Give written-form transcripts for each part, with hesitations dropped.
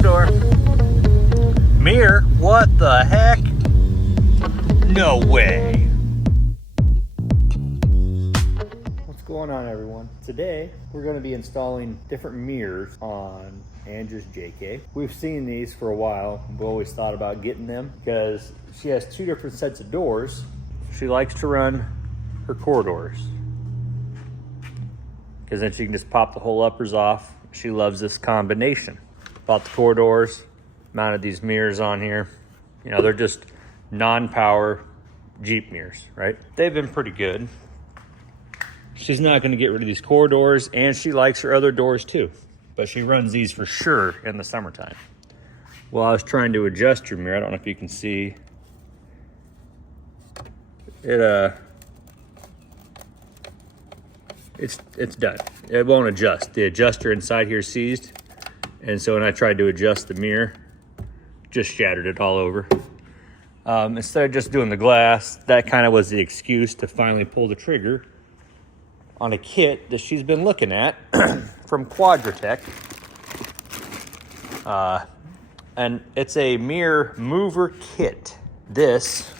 No door. Mirror? What the heck? No way. What's going on, everyone? Today, we're going to be installing different mirrors on Andrew's JK. We've seen these for a while. We've always thought about getting them because she has two different sets of doors. She likes to run her corridors because then she can just pop the whole uppers off. She loves this combination. Bought the corridors, mounted these mirrors on here. You know, they're just non-power Jeep mirrors, right? They've been pretty good. She's not going to get rid of these corridors, and she likes her other doors too, but she runs these for sure in the summertime. Well, I was trying to adjust her mirror. I don't know if you can see it. It's done. It won't adjust. The adjuster inside here seized, and so when I tried to adjust the mirror, just shattered it all over. Instead of just doing the glass, that kind of was the excuse to finally pull the trigger on a kit that she's been looking at from Quadratec. And it's a mirror mover kit. This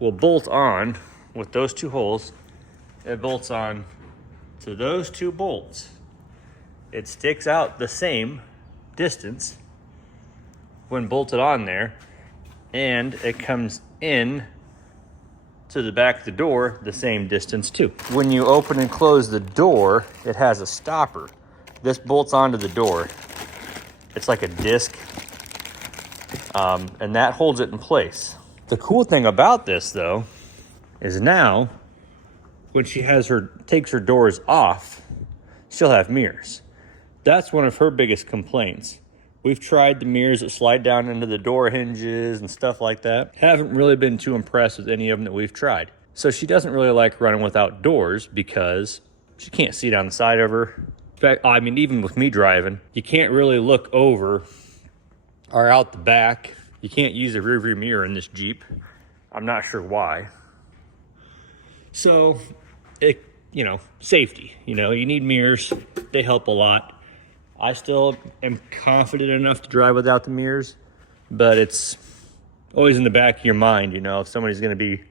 will bolt on with those two holes. It bolts on to those two bolts. It sticks out the same distance when bolted on there, and it comes in to the back of the door the same distance too. When you open and close the door, it has a stopper. This bolts onto the door. It's like a disc, and that holds it in place. The cool thing about this though is now when she takes her doors off, she'll have mirrors. That's one of her biggest complaints. We've tried the mirrors that slide down into the door hinges and stuff like that. Haven't really been too impressed with any of them that we've tried. So she doesn't really like running without doors because she can't see down the side of her. In fact, I mean, even with me driving, you can't really look over or out the back. You can't use a rear view mirror in this Jeep. I'm not sure why. So, safety. You need mirrors. They help a lot. I still am confident enough to drive without the mirrors, but it's always in the back of your mind, if somebody's going to be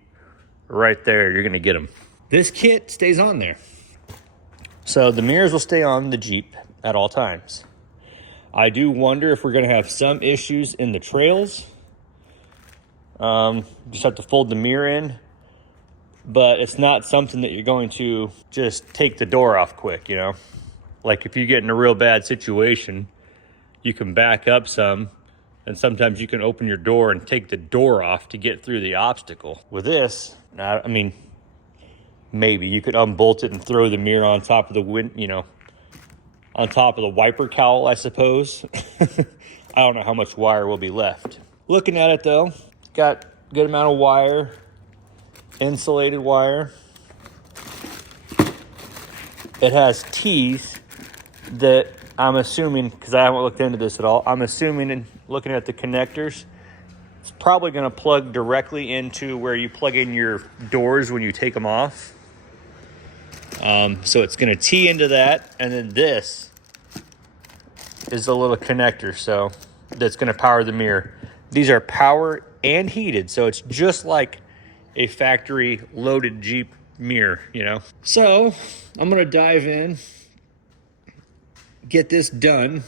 right there, you're going to get them. This kit stays on there. So the mirrors will stay on the Jeep at all times. I do wonder if we're going to have some issues in the trails. Just have to fold the mirror in, but it's not something that you're going to just take the door off quick, Like if you get in a real bad situation, you can back up some, and sometimes you can open your door and take the door off to get through the obstacle. With this, maybe you could unbolt it and throw the mirror on top of the on top of the wiper cowl, I suppose. I don't know how much wire will be left. Looking at it though, got a good amount of wire, insulated wire. It has teeth that I'm assuming, because I haven't looked into this at all, I'm assuming in looking at the connectors, it's probably going to plug directly into where you plug in your doors when you take them off. So it's going to tee into that, and then this is the little connector, so that's going to power the mirror. These are power and heated, so it's just like a factory loaded Jeep mirror, So I'm going to dive in, get this done.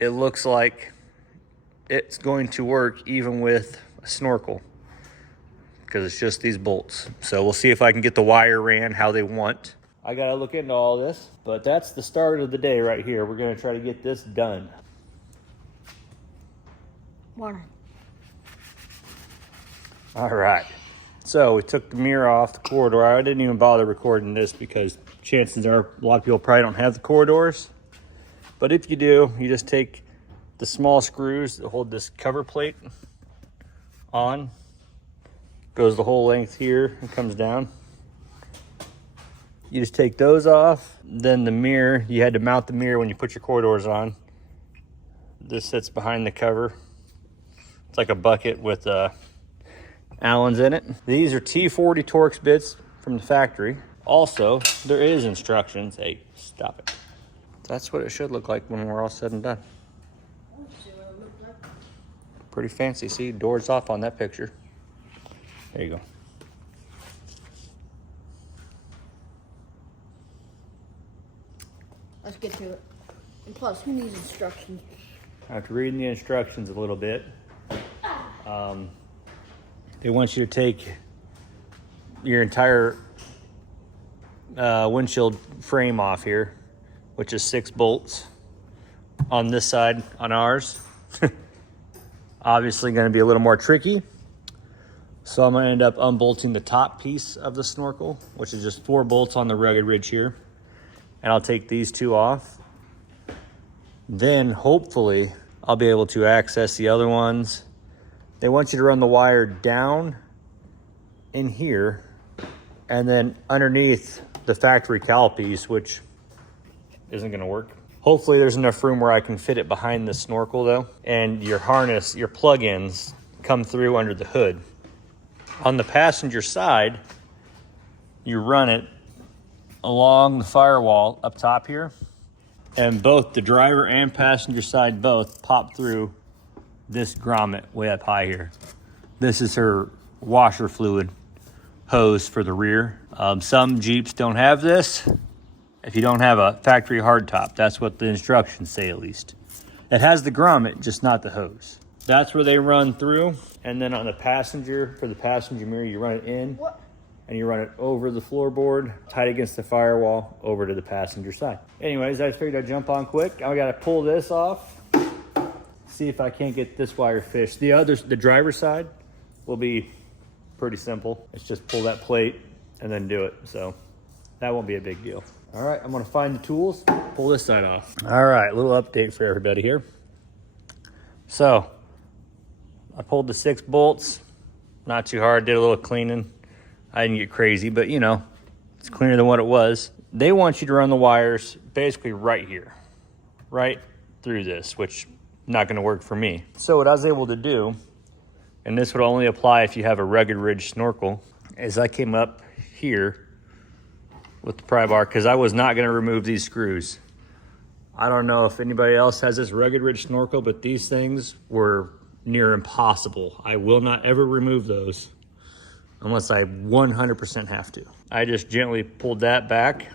It looks like it's going to work even with a snorkel because it's just these bolts. So we'll see if I can get the wire ran how they want. I got to look into all this, but that's the start of the day right here. We're going to try to get this done. Morning. All right. So we took the mirror off the corridor. I didn't even bother recording this because chances are a lot of people probably don't have the corridors. But if you do, you just take the small screws that hold this cover plate on. Goes the whole length here and comes down. You just take those off. Then the mirror, you had to mount the mirror when you put your corridors on. This sits behind the cover. It's like a bucket with Allens in it. These are T40 Torx bits from the factory. Also, there is instructions. Hey, stop it. That's what it should look like when we're all said and done. Pretty fancy. See, doors off on that picture. There you go. Let's get to it. And plus, who needs instructions? After reading the instructions a little bit, they want you to take your entire windshield frame off here, which is 6 bolts on this side on ours. Obviously going to be a little more tricky. So I'm going to end up unbolting the top piece of the snorkel, which is just 4 bolts on the rugged ridge here. And I'll take these 2 off. Then hopefully I'll be able to access the other ones. They want you to run the wire down in here and then underneath the factory cowl piece, which isn't going to work. Hopefully there's enough room where I can fit it behind the snorkel though. And your harness, your plug-ins come through under the hood. On the passenger side, you run it along the firewall up top here, and both the driver and passenger side both pop through this grommet way up high here. This is her washer fluid hose for the rear. Some Jeeps don't have this. If you don't have a factory hardtop, that's what the instructions say at least. It has the grommet, just not the hose. That's where they run through. And then on the passenger, for the passenger mirror, you run it in. What? And you run it over the floorboard, tight against the firewall, over to the passenger side. Anyways, I just figured I'd jump on quick. I gotta pull this off, see if I can't get this wire fished. The driver's side will be pretty simple. It's just pull that plate and then do it. So that won't be a big deal. All right, I'm gonna find the tools, pull this side off. All right, little update for everybody here. So I pulled the 6 bolts, not too hard, did a little cleaning. I didn't get crazy, but you know, it's cleaner than what it was. They want you to run the wires basically right here, right through this, which not gonna work for me. So what I was able to do, and this would only apply if you have a rugged ridge snorkel, is I came up here with the pry bar because I was not gonna remove these screws. I don't know if anybody else has this rugged ridge snorkel, but these things were near impossible. I will not ever remove those unless I 100% have to. I just gently pulled that back.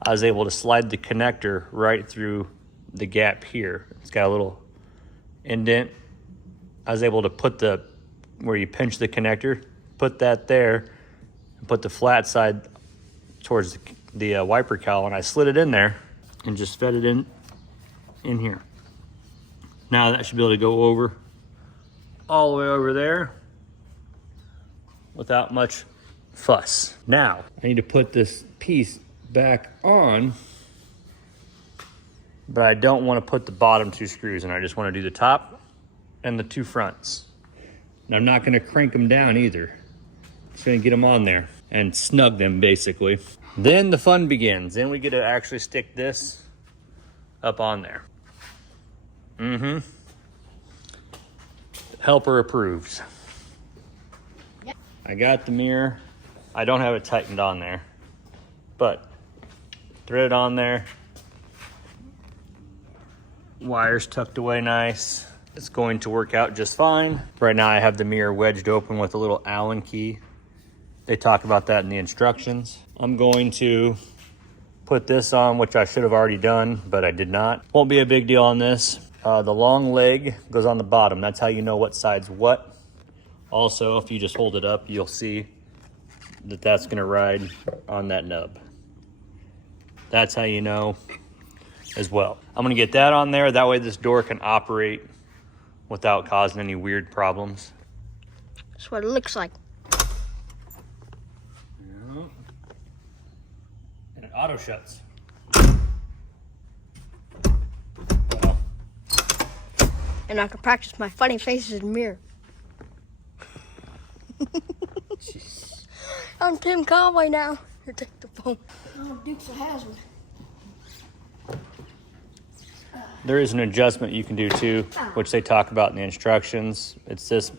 I was able to slide the connector right through the gap here. It's got a little indent. I was able to put where you pinch the connector, put that there, and put the flat side towards the wiper cowl, and I slid it in there and just fed it in here. Now that should be able to go over all the way over there without much fuss. Now, I need to put this piece back on, but I don't want to put the bottom 2 screws in. I just want to do the top and the 2 fronts. And I'm not going to crank them down either. Just going to get them on there and snug them basically. Then the fun begins. Then we get to actually stick this up on there. Helper approved. Yep. I got the mirror. I don't have it tightened on there, but thread it on there. Wires tucked away nice. It's going to work out just fine. Right now I have the mirror wedged open with a little Allen key. They talk about that in the instructions. I'm going to put this on, which I should have already done, but I did not. Won't be a big deal on this. The long leg goes on the bottom. That's how you know what side's what. Also, if you just hold it up, you'll see that that's gonna ride on that nub. That's how you know as well. I'm gonna get that on there. That way this door can operate without causing any weird problems. That's what it looks like. Yeah. And it auto shuts. And I can practice my funny faces in the mirror. I'm Tim Conway now. Here, take the phone. Oh, Dukes of Hazzard. There is an adjustment you can do too, which they talk about in the instructions. It's this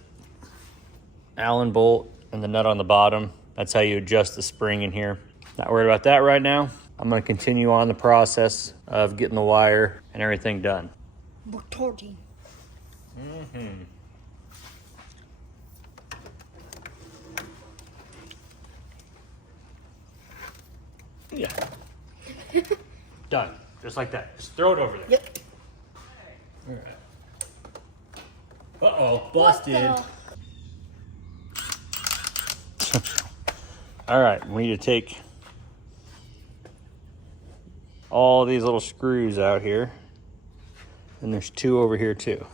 Allen bolt and the nut on the bottom. That's how you adjust the spring in here. Not worried about that right now. I'm gonna continue on the process of getting the wire and everything done. We're torching. Mm-hmm. Yeah. Done. Just like that. Just throw it over there. Yep. All right. Uh-oh, busted. All right, we need to take all these little screws out here. And there's 2 over here too.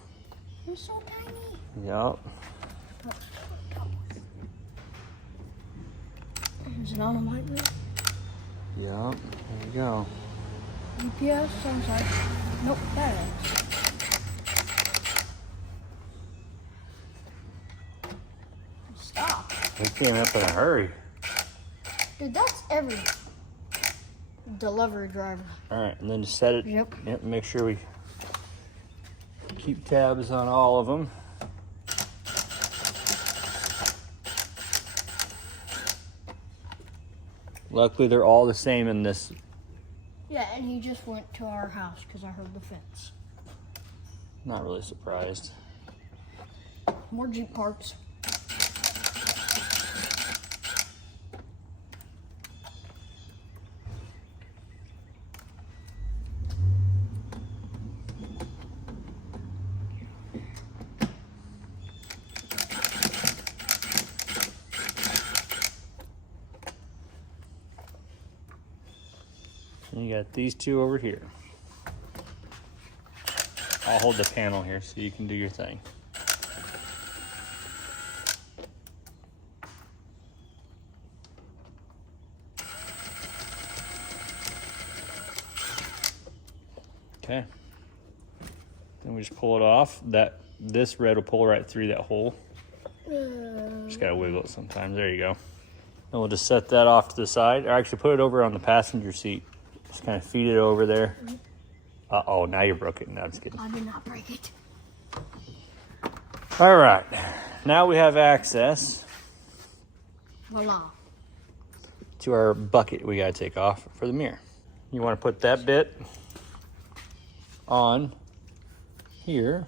They're so tiny. Yep. Is it on a white wheel? Yep. There you go. UPS, sounds like. Nope, there it is. Stop. We came up in a hurry. Dude, that's every delivery driver. All right, and then just set it. Yep. Make sure we keep tabs on all of them. Luckily, they're all the same in this. Yeah, and he just went to our house because I heard the fence. Not really surprised. More Jeep parts. And you got these 2 over here. I'll hold the panel here so you can do your thing. Okay. Then we just pull it off. This red will pull right through that hole. Just gotta wiggle it sometimes. There you go. And we'll just set that off to the side. Or actually put it over on the passenger seat. Just kind of feed it over there. Uh-oh, now you broke it. No, I'm just kidding. I did not break it. All right. Now we have access Voila. to our bucket we gotta take off for the mirror. You wanna put that bit on here.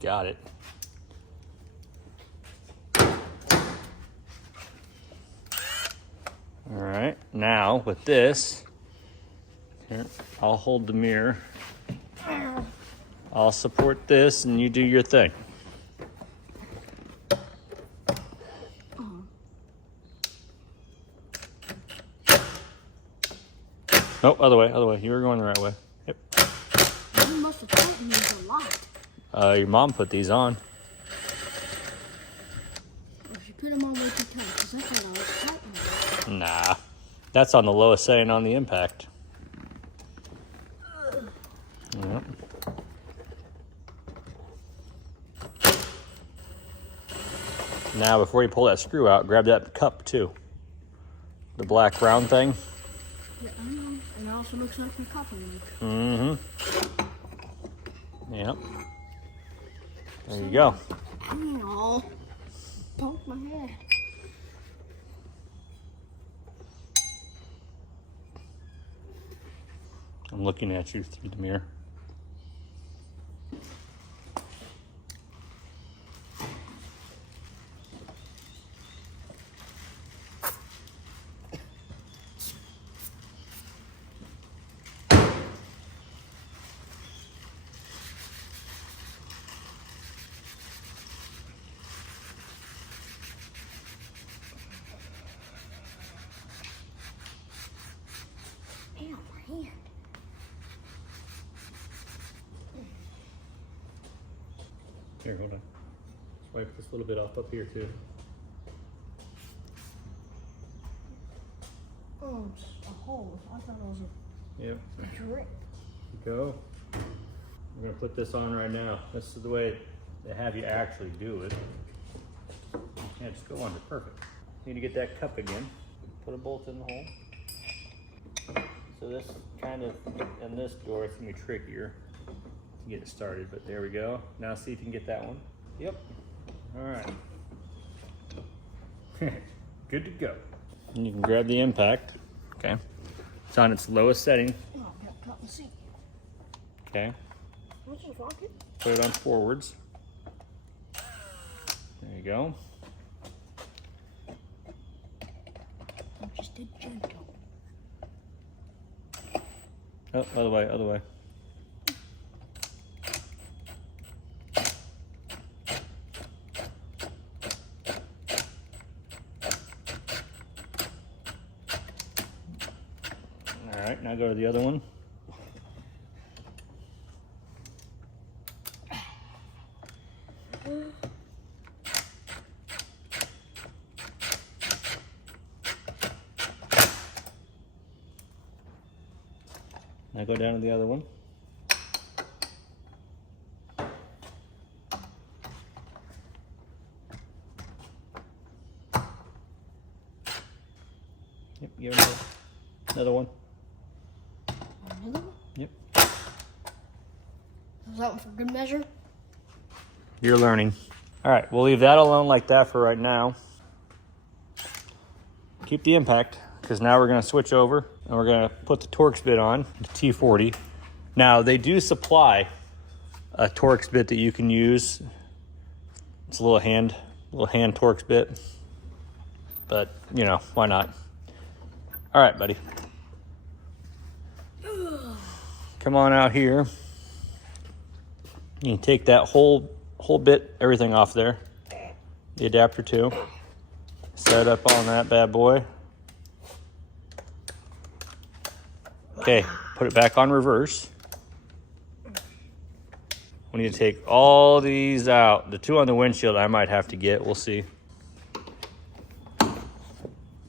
Got it. All right, now with this, here, I'll hold the mirror. I'll support this and you do your thing. Nope, other way. You were going the right way. Yep. You must have tightened these a lot. Your mom put these on. If you put them on way too tight, because I thought I was tightening them. Nah, that's on the lowest setting on the impact. Yep. Now, before you pull that screw out, grab that cup too. The black round thing. Yeah, I know. And it also looks like my coffee mug. Mm-hmm. Yep. There you go. Ow. Poked my head. I'm looking at you through the mirror. Ow, my hand. Here, hold on. Wipe this little bit off up here too. Oh, it's a hole. I thought it was Yep. a drip. Go. I'm gonna put this on right now. This is the way they have you actually do it. Yeah, just go under. Perfect. Need to get that cup again. Put a bolt in the hole. So this kind of, in this door, it's gonna be trickier to get it started, but there we go. Now see if you can get that one. Yep. All right. Good to go. And you can grab the impact, Okay. It's on its lowest setting. Oh, I got caught in the seat. Okay. What's this rocket? Put it on forwards. There you go. I just did gentle. Oh, other way, other way. All right, now go to the other one. Now go down to the other one. Yep, give it another one. Another one? Yep. Was that one for good measure? You're learning. All right, we'll leave that alone like that for right now. Keep the impact, because now we're gonna switch over and we're gonna put the Torx bit on, the T40. Now they do supply a Torx bit that you can use. It's a little hand Torx bit, but you know, why not? All right, buddy. Come on out here. You can take that whole bit, everything off there. The adapter too. Set up on that bad boy. Okay, put it back on reverse. We need to take all these out. The two on the windshield I might have to get, we'll see.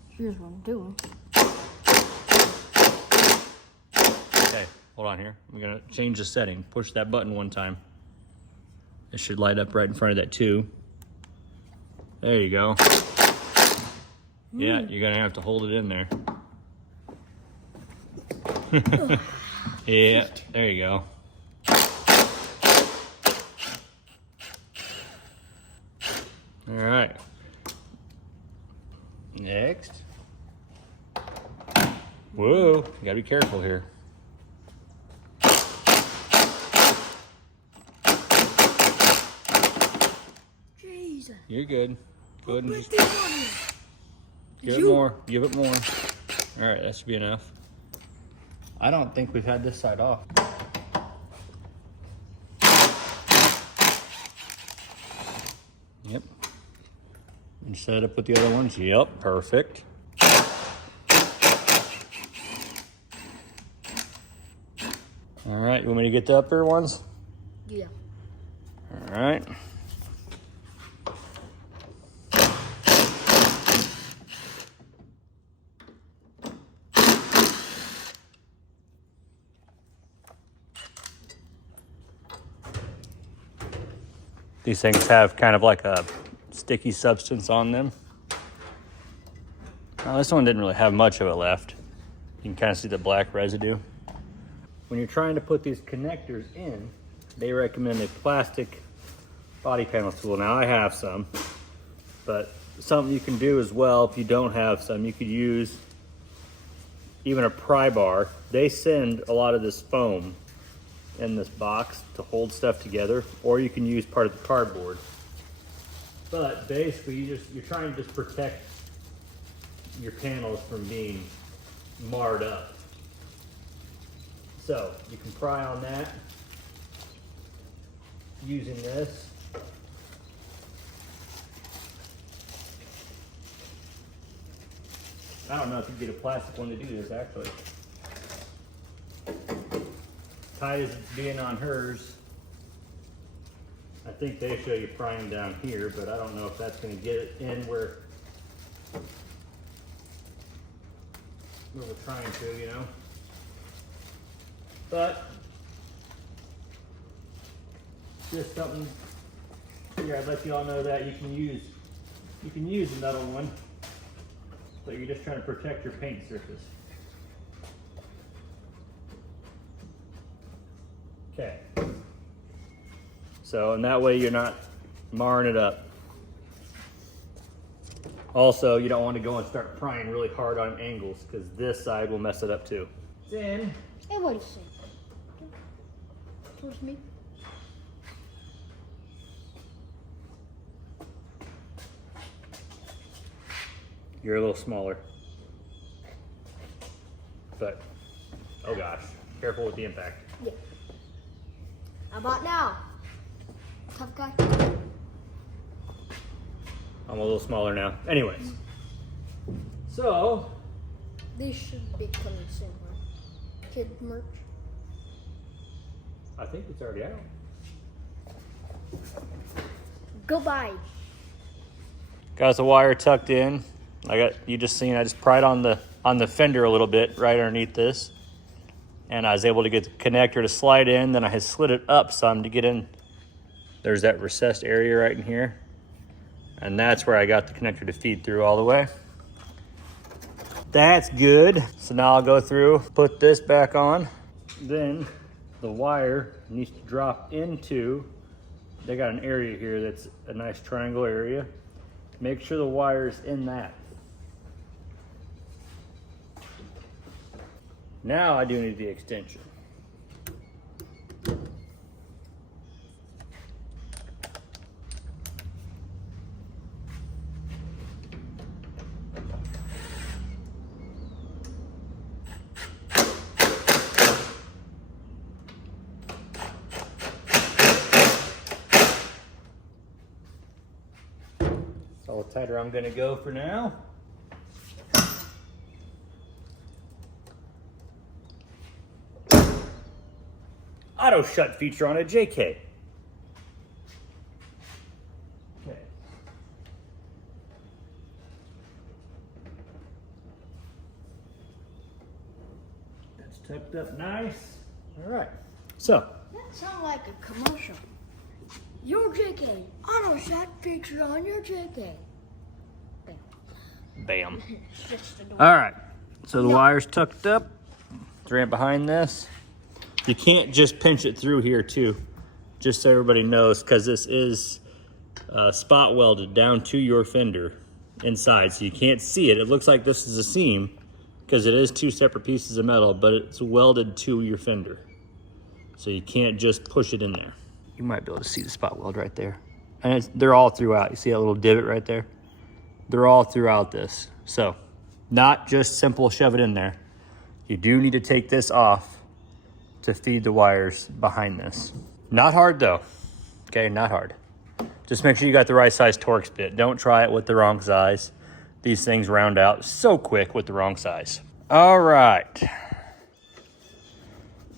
Here's what I'm doing. Okay, hold on here. I'm gonna change the setting. Push that button one time. It should light up right in front of that too. There you go. Yeah, you're gonna have to hold it in there. Yeah, there you go. All right. Next. Whoa, you gotta be careful here. Jesus. You're good. Go ahead and just Give give it more. Give it more. All right, that should be enough. I don't think we've had this side off. Yep. And set it up with the other ones. Yep, perfect. All right, you want me to get the upper ones? Yeah. All right. These things have kind of like a sticky substance on them. Now, this one didn't really have much of it left. You can kind of see the black residue. When you're trying to put these connectors in, they recommend a plastic body panel tool. Now I have some, but something you can do as well if you don't have some, you could use even a pry bar. They send a lot of this foam in this box to hold stuff together, or you can use part of the cardboard. But basically you're trying to just protect your panels from being marred up. So you can pry on that using this. I don't know if you get a plastic one to do this actually. Tight as it's being on hers, I think they show you prying down here, but I don't know if that's going to get it in where we're trying to, you know. But just something here, I'd let you all know that you can use another one, but you're just trying to protect your paint surface. Okay. So, and that way you're not marring it up. Also, you don't want to go and start prying really hard on angles because this side will mess it up too. It's in. Hey, what do you say? Towards me. You're a little smaller. But, oh gosh, careful with the impact. Yeah. How about now? Tough guy. I'm a little smaller now. Anyways. So. These should be coming soon, huh? Kid merch. I think it's already out. Go buy. Got the wire tucked in. I just pried on the fender a little bit right underneath this. And I was able to get the connector to slide in. Then I had slid it up some to get in. There's that recessed area right in here. And that's where I got the connector to feed through all the way. That's good. So now I'll go through, put this back on. Then the wire needs to drop into, they got an area here that's a nice triangle area. Make sure the wire's in that. Now I do need the extension. That's all the tighter I'm gonna go for now. Auto shut feature on a JK. Okay. That's tucked up nice. All right. So. That sounds like a commercial. Your JK. Auto shut feature on your JK. Bam. Just the door. All right. So the wire's tucked up. It's right behind this. You can't just pinch it through here too, just so everybody knows, because this is spot welded down to your fender inside, so you can't see it. It looks like this is a seam because it is two separate pieces of metal, but it's welded to your fender. So you can't just push it in there. You might be able to see the spot weld right there. And they're all throughout. You see that little divot right there? They're all throughout this. So not just simple shove it in there. You do need to take this off to feed the wires behind this. Not hard though, okay, not hard. Just make sure you got the right size Torx bit. Don't try it with the wrong size. These things round out so quick with the wrong size. All right.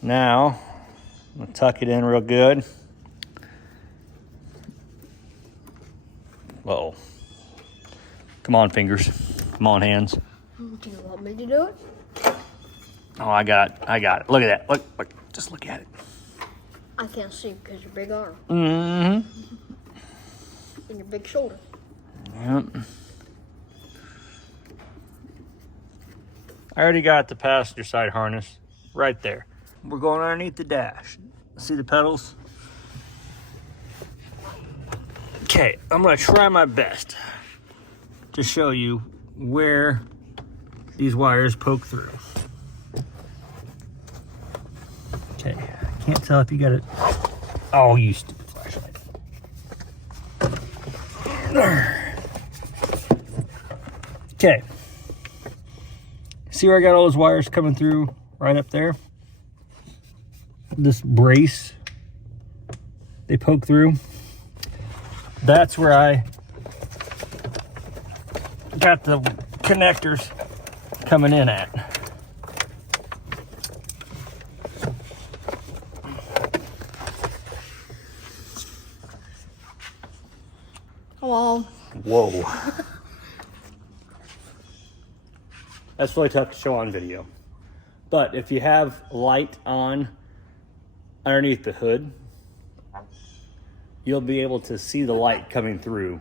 Now, I'm gonna tuck it in real good. Uh-oh. Come on, fingers. Come on, hands. Do you want me to do it? Oh, I got it. Look at that. Look, just look at it. I can't see because your big arm. Mm-hmm. And your big shoulder. Yep. I already got the passenger side harness right there. We're going underneath the dash. See the pedals? Okay, I'm gonna try my best to show you where these wires poke through. Okay, I can't tell if you got it. Oh, you stupid flashlight. Okay. See where I got all those wires coming through right up there? This brace, they poke through. That's where I got the connectors coming in at. Hello. Whoa. That's really tough to show on video. But if you have light on underneath the hood, you'll be able to see the light coming through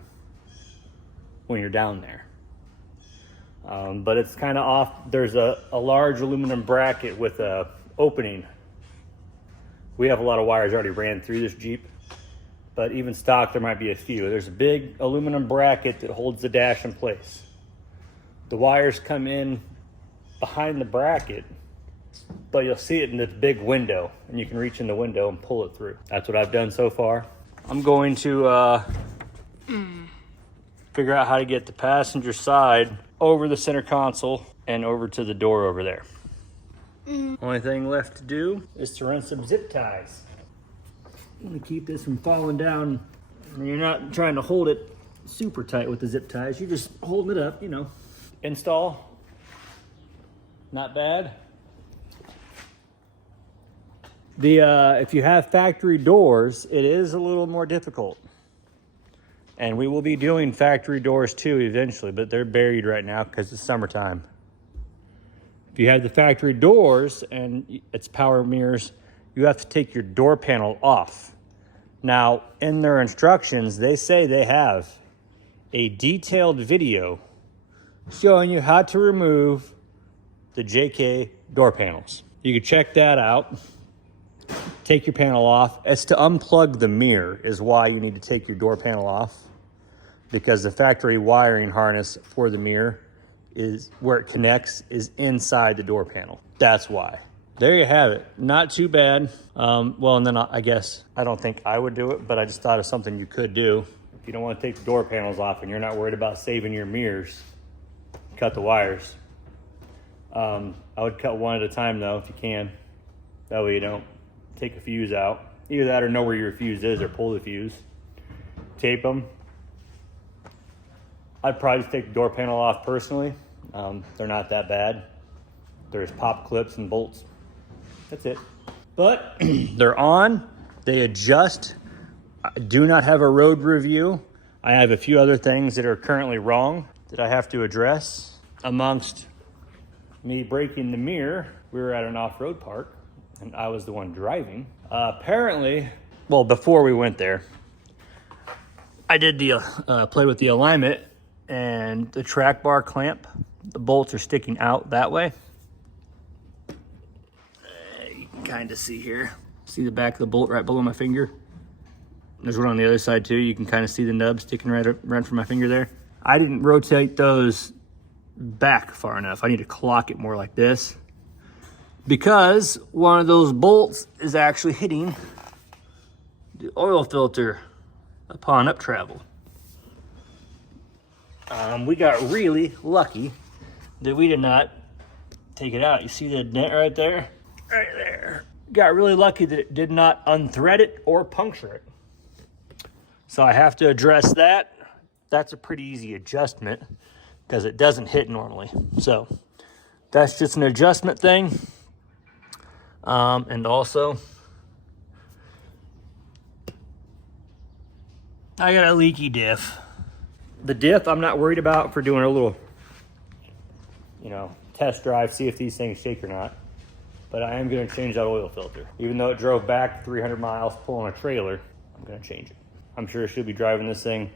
when you're down there. But it's kind of off. There's a large aluminum bracket with a opening. We have a lot of wires already ran through this Jeep. but even stock, there might be a few. There's a big aluminum bracket that holds the dash in place. The wires come in behind the bracket, but you'll see it in this big window, and you can reach in the window and pull it through. That's what I've done so far. I'm going to figure out how to get the passenger side over the center console and over to the door over there. Only thing left to do is to run some zip ties. I'm gonna keep this from falling down. And you're not trying to hold it super tight with the zip ties. You're just holding it up, you know. Install, not bad. If you have factory doors, it is a little more difficult. And we will be doing factory doors too eventually, but they're buried right now because it's summertime. If you have the factory doors and it's power mirrors, you have to take your door panel off. Now, in their instructions, they say they have a detailed video showing you how to remove the JK door panels. You can check that out. Take your panel off. It's to unplug the mirror is why you need to take your door panel off, because the factory wiring harness for the mirror is where it connects is inside the door panel. That's why. There you have it. Not too bad. Well, and then I guess I don't think I would do it, but I just thought of something you could do. If you don't want to take the door panels off and you're not worried about saving your mirrors, cut the wires. I would cut one at a time though, if you can. That way you don't take a fuse out. Either that or know where your fuse is or pull the fuse. Tape them. I'd probably just take the door panel off personally. They're not that bad. There's pop clips and bolts. That's it. But they're on. They adjust. I do not have a road review. I have a few other things that are currently wrong that I have to address. Amongst me breaking the mirror, we were at an off-road park and I was the one driving. Apparently, well, before we went there, I did the play with the alignment, and the track bar clamp, the bolts are sticking out that way. You can kind of see here. See the back of the bolt right below my finger? There's one on the other side too. You can kind of see the nub sticking right from my finger there. I didn't rotate those back far enough. I need to clock it more like this, because one of those bolts is actually hitting the oil filter upon up travel. We got really lucky that we did not take it out. You see the dent right there? Right there. Got really lucky that it did not unthread it or puncture it. So I have to address that. That's a pretty easy adjustment because it doesn't hit normally. So that's just an adjustment thing. And also, I got a leaky diff. The diff I'm not worried about for doing a little, test drive, see if these things shake or not. But I am going to change that oil filter. Even though it drove back 300 miles pulling a trailer, I'm going to change it. I'm sure she'll be driving this thing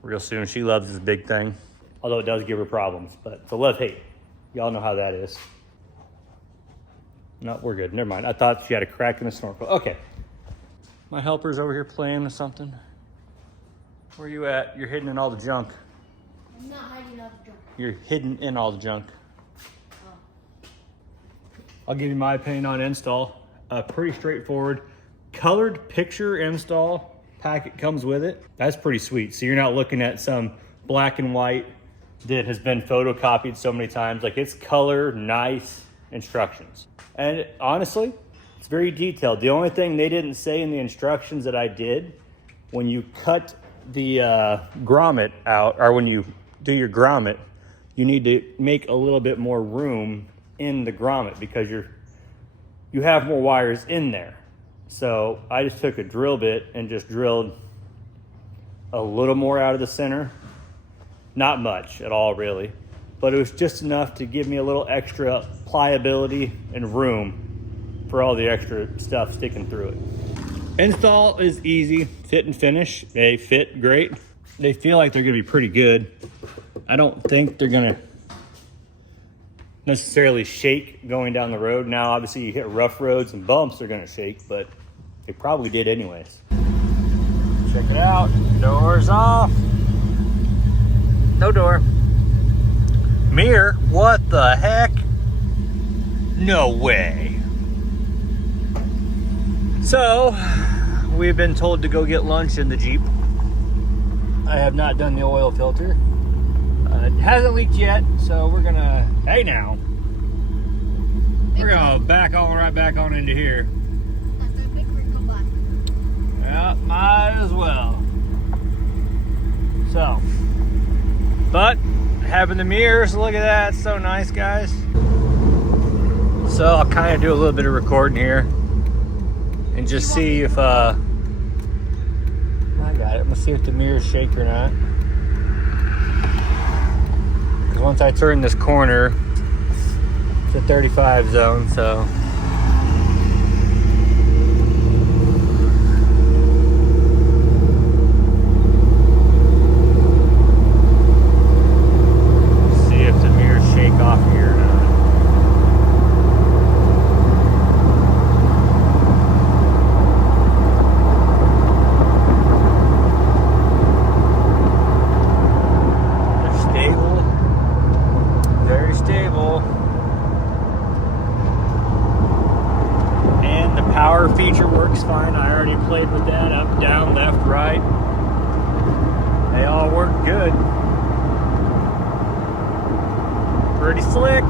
real soon. She loves this big thing, although it does give her problems. But it's a love-hate. Y'all know how that is. No, we're good. Never mind. I thought she had a crack in the snorkel. Okay. My helper's over here playing with something. Where are you at? You're hidden in all the junk. I'm not hiding all the junk. You're hidden in all the junk. I'll give you my opinion on install. Pretty straightforward. Colored picture install packet comes with it. That's pretty sweet. So you're not looking at some black and white that has been photocopied so many times. Like, it's color, nice instructions. And honestly, it's very detailed. The only thing they didn't say in the instructions that I did, when you cut the grommet out, or when you do your grommet, you need to make a little bit more room in the grommet because you have more wires in there. So I just took a drill bit and just drilled a little more out of the center. Not much at all, really, but it was just enough to give me a little extra pliability and room for all the extra stuff sticking through it. Install is easy. Fit and finish, they fit great. They feel like they're gonna be pretty good. I don't think they're gonna necessarily shake going down the road. Now, obviously, you hit rough roads and bumps, they're gonna shake, but they probably did anyways. Check it out. Doors off. No door. Mirror? What the heck? No way. So, we've been told to go get lunch in the Jeep. I have not done the oil filter. It hasn't leaked yet, so we're gonna, hey now. We're gonna back on right back on into here. Yeah, might as well. So, but having the mirrors, look at that, it's so nice, guys. So I'll kind of do a little bit of recording here and just see if I got it. I'm gonna see if the mirrors shake or not. Because once I turn this corner, it's a 35 zone, so. See if the mirrors shake off here or not. Very stable. And the power feature works fine. I already played with that, up, down, left, right. They all work good. Pretty slick.